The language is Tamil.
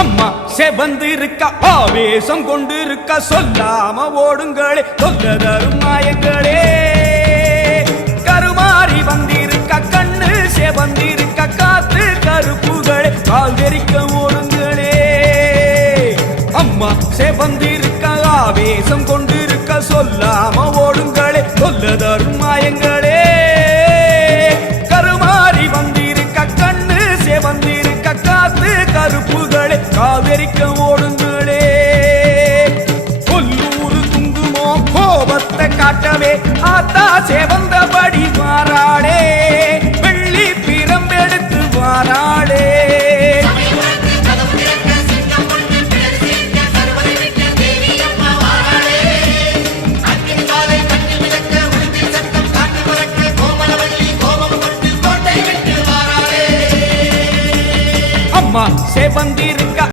அம்மா செவந்திருக்க ஆவேசம் கொண்டிருக்க சொல்லாம ஓடுங்களே சொல்ல தரும் மாயங்களே கருமாறி வந்திருக்க கண்ணு செவந்திருக்க காத்து கருப்புகளே கால் தெரிக்க ஓடுங்களே அம்மா செவந்திருக்க ஆவேசம் கொண்டிருக்க சொல்லாம ஓடுங்களே சொல்ல தரும் மாயங்களே கருமாறி வந்திருக்க கண்ணு செவந்திருக்க காத்து கருப்புகளே காவிரிக்க ஓடுங்களே கொல்லூரு துங்குமோ கோபத்தை காட்டவே ஆத்தா செவந்தபடி மாறாளே வெள்ளி பிரம்பெடுத்து வாராளே அம்மா செவந்திரு